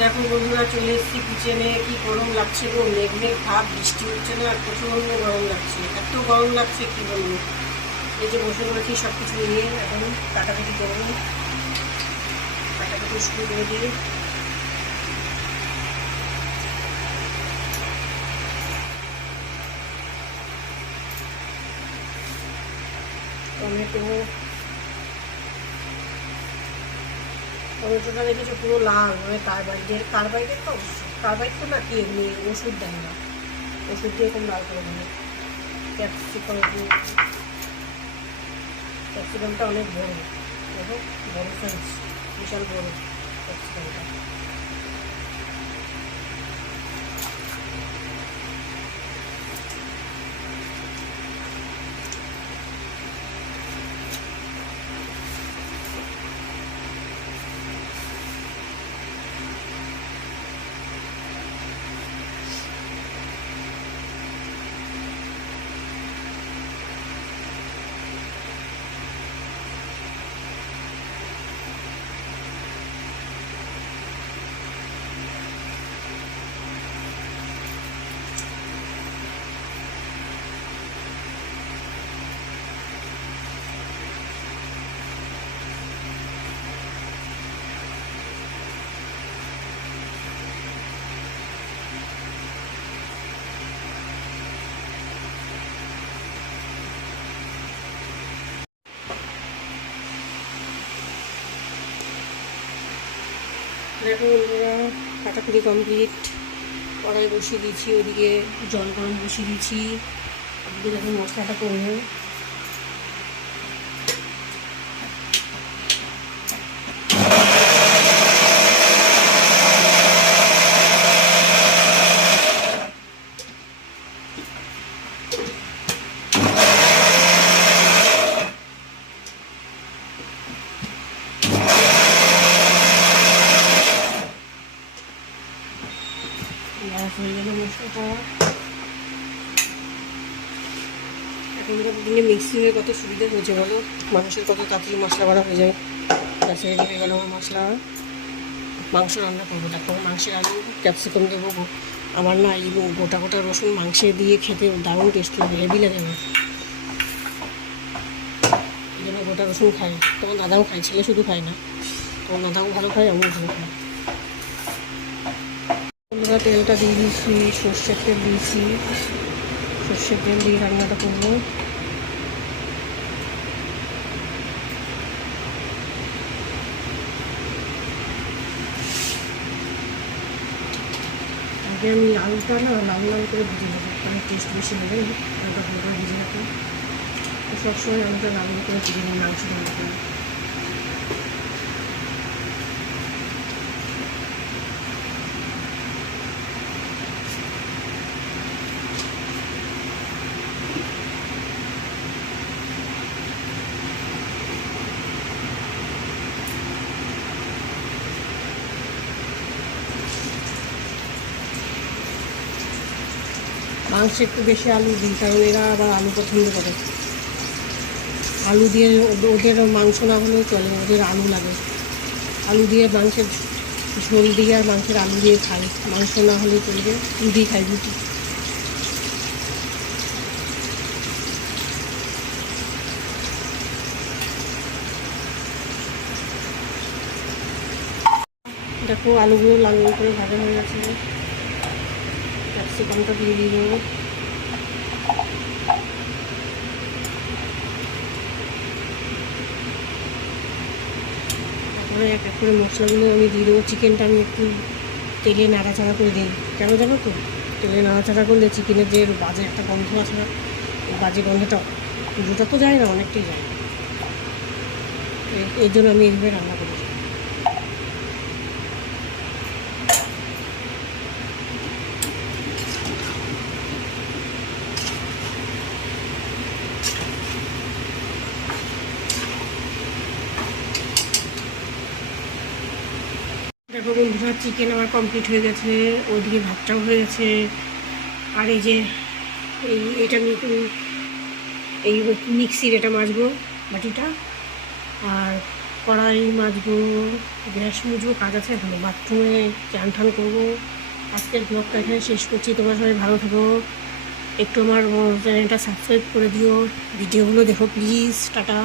দেখো বন্ধুরা, চলে এসেছি কিচেনে। কি গরম লাগছে গো, মেঘ মেঘ ভাব, বৃষ্টি হচ্ছে না, আর প্রচণ্ড গরম লাগছে। এত গরম লাগছে কি বলবো। এই যে বসে পড়েছি সব কিছু নিয়ে, এখন কাটাকাটি করবো। কাটাকাটি শুরু করে দিয়ে টমেটোটা দেখেছো পুরো লাল, মানে কার্বাইডের তো, কার্বাইড তো না, কি এমনি ওষুধ দেয় না, ওষুধ দিয়ে এরকম লাল করে দেয়। ক্যাপসিকামটা অনেক বড়, দেখো বড় সাইজ, বিশাল বড় ক্যাপসিকামটা। দেখো বন্ধুরা, কাটাকুটি কমপ্লিট। কড়াই বসিয়ে দিয়েছি, ওদিকে জল গরম বসিয়ে দিয়েছি। ওদিকে দেখো মশলাটা করবো। হয়ে গেল মশলাটা। এখনকার দিনে মিক্সি হয়ে কত সুবিধা হয়েছে বলো, মানুষের কত তাড়াতাড়ি মশলা বাড়া হয়ে যায়। তাছাড়া রেডি হয়ে গেল আমার মশলা। মাংস রান্না করবো। দেখো মাংসের আলু ক্যাপসিকাম দেবো। আমার না এই গোটা গোটা রসুন মাংসে দিয়ে খেতে দারুণ টেস্ট লাগে, হেভি লাগে আমার। এই জন্য গোটা রসুন খাই। তোমার দাদাও খায়, ছেলে শুধু খায় না, তোমার দাদাও ভালো খায়, আমিও ভালো খাই। আমরা তেলটা দিয়ে দিয়েছি, সর্ষের তেল দিয়েছি। সর্ষের তেল দিয়ে রান্নাটা করবো। আগে আমি আলুটা না লাল লাল করে ভেজে নেবো, তাহলে টেস্ট বেশি হবে। আলুটা হালকা ভেজে রাখবো। সবসময় আলুটা লাল লাল করে ভেজে নিই মাংস রান্না করে। মাংস একটু বেশি আলু দিই, কারণ এরা আবার আলু পছন্দ করে। আলু দিয়ে ওদের মাংস না হলেও চলে, ওদের আলু লাগে। আলু দিয়ে মাংসের ঝোল দিয়ে আর মাংসের আলু দিয়ে খাই, মাংস না হলেও চলবে। রুটি খাই, রুটি। দেখো আলুগুলো লাল লাল করে ভাজা হয়ে গেছে। ক্যাপসিকামটা দিয়ে দিব। তারপরে এক এক করে মশলাগুলো আমি দিয়ে দেবো। চিকেনটা আমি একটু তেলে নাড়াচাড়া করে দিই, কেন জানো তো? তেলে নাড়াচাড়া করলে চিকেনের যে বাজে একটা গন্ধ আছে না, এই বাজে গন্ধটা পুরোটা তো যায় না, অনেকটাই যায়। এই জন্য আমি এইভাবে রান্না করি। দেখো বন্ধুরা, চিকেন আমার কমপ্লিট হয়ে গেছে, ওইদিকে ভাতটাও হয়ে গেছে। আর এই যে এটা এই মিক্সির এটা মাজবো বাটিটা। আর কড়াই মাজবো, গ্যাস মুছবো, কাজ আছে এখনো, বাথরুমে চান টান করবো। আজকের ব্লগটা এখানে শেষ করছি। তোমরা সবাই ভালো থাকো, একটু আমার চ্যানেলটা সাবস্ক্রাইব করে দিও, ভিডিওগুলো দেখো প্লিজ। টাটা।